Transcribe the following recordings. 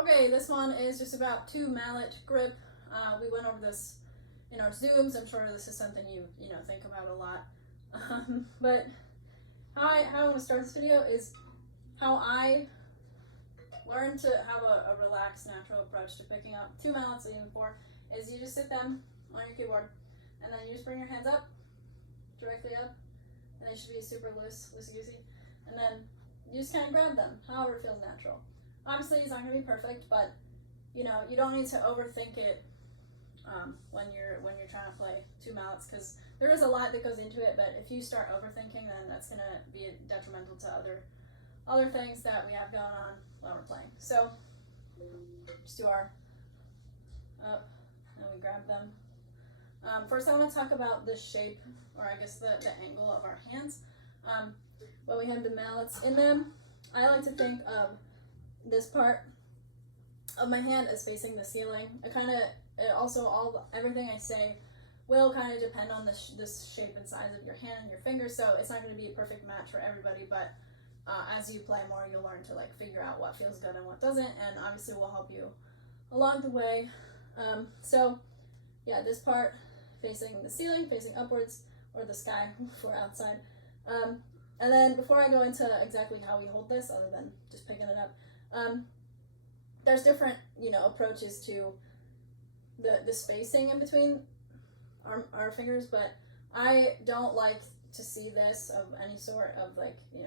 Okay, this one is just about 2 mallet grip. We went over this in our Zooms. I'm sure this is something you think about a lot. But how I want to start this video is how I learned to have a relaxed, natural approach to picking up 2 mallets, even 4, is you just sit them on your keyboard, and then you just bring your hands up, directly up, and they should be super loosey-goosey, and then you just kind of grab them, however it feels natural. Obviously, it's not going to be perfect, but you don't need to overthink it when you're trying to play 2 mallets, because there is a lot that goes into it. But if you start overthinking, then that's going to be detrimental to other things that we have going on while we're playing. So just do our up, and we grab them. First, I want to talk about the shape, or I guess the angle of our hands. When we have the mallets in them, I like to think of this part of my hand as facing the ceiling. Everything I say will kind of depend on this shape and size of your hand and your fingers, so it's not going to be a perfect match for everybody, but as you play more, you'll learn to figure out what feels good and what doesn't, and obviously will help you along the way. So yeah, this part facing the ceiling, facing upwards, or the sky for outside. And then before I go into exactly how we hold this, other than just picking it up, there's different approaches to the spacing in between our fingers, but I don't like to see this of any sort of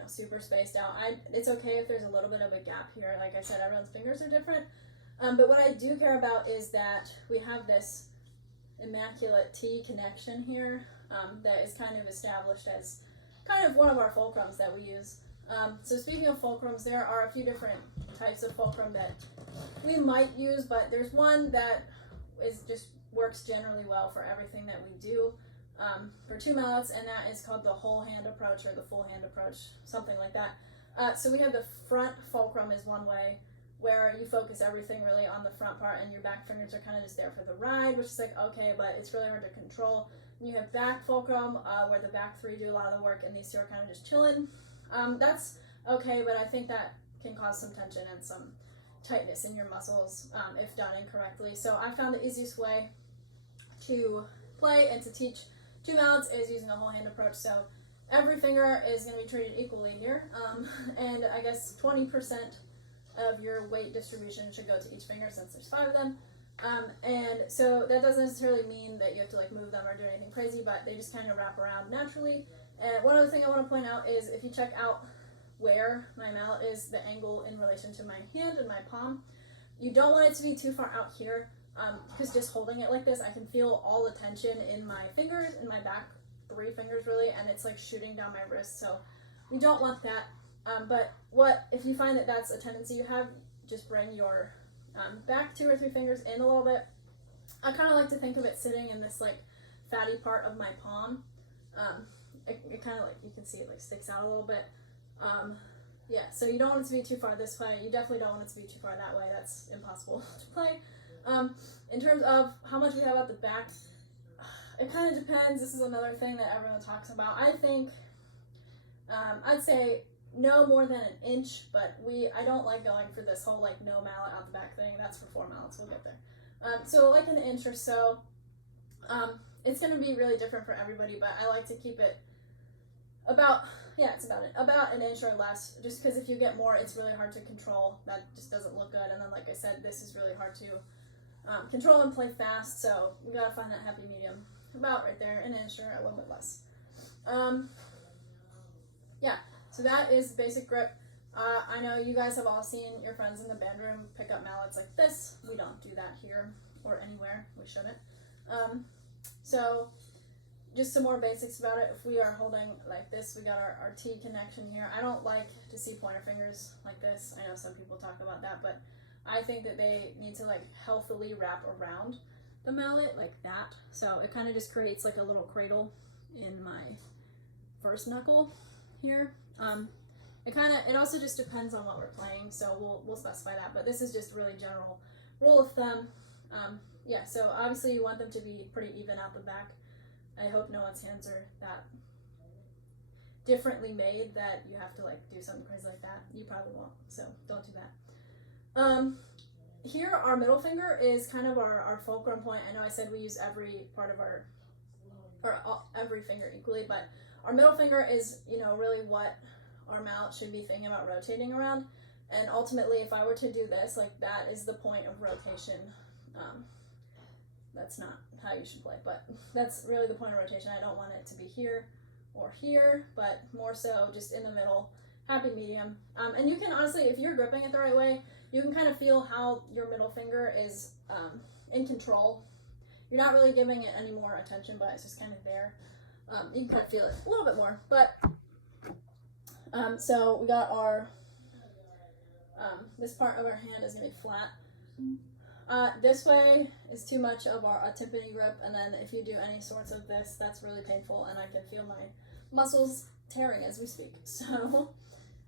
super spaced out. It's okay if there's a little bit of a gap here. Like I said, everyone's fingers are different, but what I do care about is that we have this immaculate T connection here that is kind of established as kind of one of our fulcrums that we use. So speaking of fulcrums, there are a few different types of fulcrum that we might use, but there's one that just works generally well for everything that we do for 2 mallets, and that is called the whole hand approach, or the full hand approach, something like that. So we have the front fulcrum is one way, where you focus everything really on the front part, and your back fingers are kind of just there for the ride, which is okay, but it's really hard to control. And you have back fulcrum, where the back 3 do a lot of the work, and these 2 are kind of just chilling. That's okay, but I think that can cause some tension and some tightness in your muscles if done incorrectly. So I found the easiest way to play and to teach 2 mallets is using a whole hand approach. So every finger is going to be treated equally here, and I guess 20% of your weight distribution should go to each finger, since there's 5 of them. And so that doesn't necessarily mean that you have to move them or do anything crazy, but they just kind of wrap around naturally. And one other thing I want to point out is, if you check out where my mallet is, the angle in relation to my hand and my palm, you don't want it to be too far out here, because just holding it like this, I can feel all the tension in my fingers, in my back 3 fingers really, and it's shooting down my wrist, so we don't want that. But if you find that that's a tendency you have, just bring your back 2 or 3 fingers in a little bit. I kind of like to think of it sitting in this fatty part of my palm. It kind of you can see it sticks out a little bit. Yeah, so you don't want it to be too far this way. You definitely don't want it to be too far that way. That's impossible to play. In terms of how much we have at the back, it kind of depends. This is another thing that everyone talks about. I think I'd say no more than an inch, but I don't like going for this whole no mallet out the back thing. That's for 4 mallets. We'll get there. So an inch or so. It's going to be really different for everybody, but I like to keep it about an inch or less, just because if you get more, it's really hard to control. That just doesn't look good. And then, like I said, this is really hard to control and play fast, so we gotta find that happy medium about right there, an inch or a little bit less. Yeah, so that is basic grip. I know you guys have all seen your friends in the band room pick up mallets like this. We don't do that here or anywhere. We shouldn't. So just some more basics about it. If we are holding like this, we got our T connection here. I don't like to see pointer fingers like this. I know some people talk about that, but I think that they need to healthily wrap around the mallet like that. So it kind of just creates a little cradle in my first knuckle here. It also just depends on what we're playing, so we'll specify that, but this is just really general rule of thumb. Yeah, so obviously you want them to be pretty even out the back. I hope no one's hands are that differently made that you have to do something crazy like that. You probably won't, so don't do that. here our middle finger is kind of our fulcrum point. I know I said we use every part of every finger equally, but our middle finger is, you know, really what our mallet should be thinking about rotating around. And ultimately, if I were to do this, like, that is the point of rotation. That's not how you should play, but that's really the point of rotation. I don't want it to be here or here, but more so just in the middle, happy medium. And you can honestly, if you're gripping it the right way, you can kind of feel how your middle finger is in control. You're not really giving it any more attention, but it's just kind of there. You can kind of feel it a little bit more. But so we got our this part of our hand is gonna be flat. This way is too much of a timpani grip, and then if you do any sorts of this, that's really painful, and I can feel my muscles tearing as we speak. So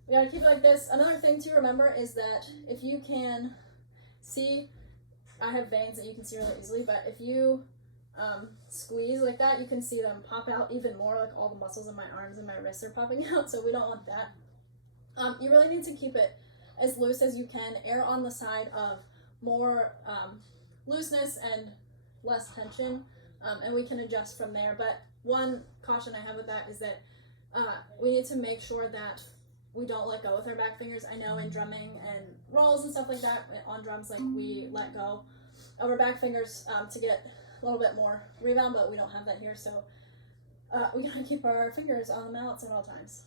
we gotta keep it like this. Another thing to remember is that if you can see, I have veins that you can see really easily, but if you squeeze like that, you can see them pop out even more, like all the muscles in my arms and my wrists are popping out, so we don't want that. You really need to keep it as loose as you can, err on the side of more looseness and less tension, and we can adjust from there. But one caution I have with that is that we need to make sure that we don't let go with our back fingers. I know in drumming and rolls and stuff like that, on drums, like, we let go of our back fingers to get a little bit more rebound, but we don't have that here, so we gotta keep our fingers on the mallets at all times.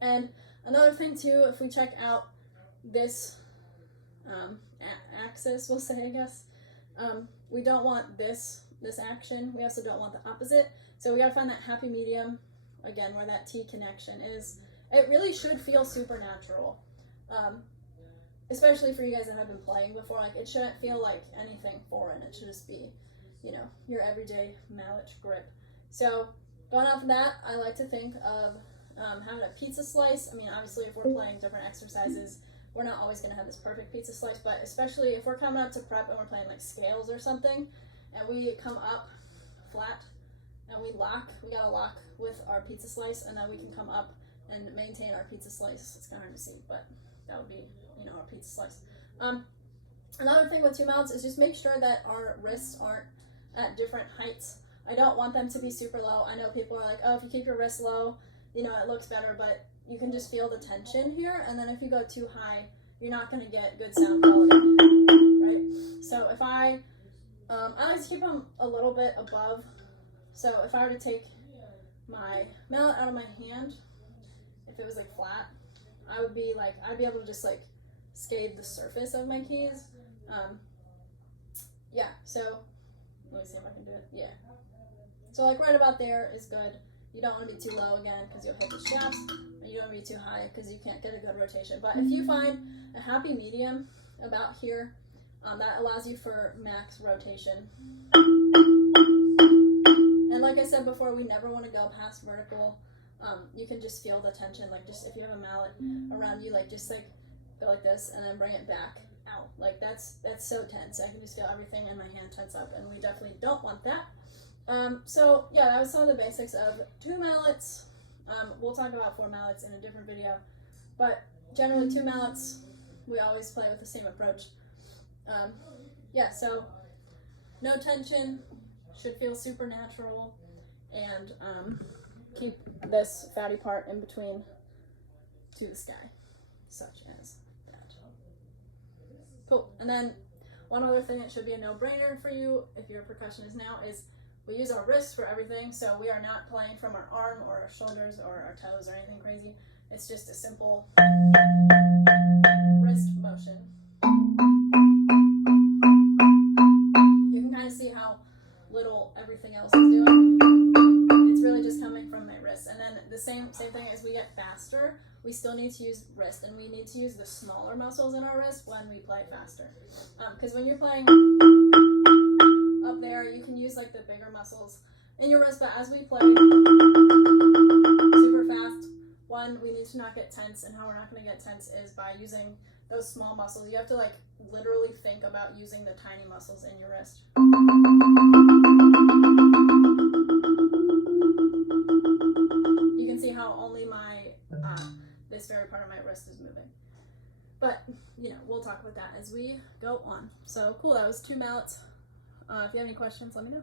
And another thing too, if we check out this axis, we'll say, I guess, we don't want this action. We also don't want the opposite. So we gotta find that happy medium, again, where that T connection is. It really should feel supernatural, especially for you guys that have been playing before. Like, it shouldn't feel like anything foreign. It should just be, you know, your everyday mallet grip. So going off of that, I like to think of having a pizza slice. I mean, obviously, if we're playing different exercises, we're not always going to have this perfect pizza slice, but especially if we're coming up to prep and we're playing like scales or something, and we come up flat and we gotta lock with our pizza slice, and then we can come up and maintain our pizza slice. It's kind of hard to see, but that would be, you know, our pizza slice. Another thing with two mallets is just make sure that our wrists aren't at different heights. I don't want them to be super low. I know people are like, oh, if you keep your wrists low, you know, it looks better, but you can just feel the tension here, and then if you go too high, you're not going to get good sound quality, right? So if I like to keep them a little bit above. So if I were to take my mallet out of my hand, if it was like flat, I'd be able to just like scathe the surface of my keys. Yeah, so let me see if I can do it. Yeah. So like right about there is good. You don't want to be too low again because you'll hit the shafts, and you don't want to be too high because you can't get a good rotation. But if you find a happy medium about here, that allows you for max rotation. And like I said before, we never want to go past vertical. You can just feel the tension, like just if you have a mallet around you, like just like go like this and then bring it back out. Like that's so tense. I can just feel everything in my hand tense up, and we definitely don't want that. So yeah, that was some of the basics of two mallets. We'll talk about four mallets in a different video, but generally two mallets, we always play with the same approach. Yeah, so no tension, should feel supernatural, and keep this fatty part in between to the sky, such as that. Cool. And then one other thing that should be a no-brainer for you if you're a percussionist now is we use our wrists for everything, so we are not playing from our arm or our shoulders or our toes or anything crazy. It's just a simple wrist motion. You can kind of see how little everything else is doing. It's really just coming from my wrist. And then the same thing as we get faster, we still need to use wrist, and we need to use the smaller muscles in our wrist when we play faster. Because when you're playing up there, you can use like the bigger muscles in your wrist, but as we play super fast, one, we need to not get tense, and how we're not going to get tense is by using those small muscles. You have to like literally think about using the tiny muscles in your wrist. You can see how only my this very part of my wrist is moving. But, you know, we'll talk about that as we go on. So cool, that was 2 mallets. If you have any questions, let me know.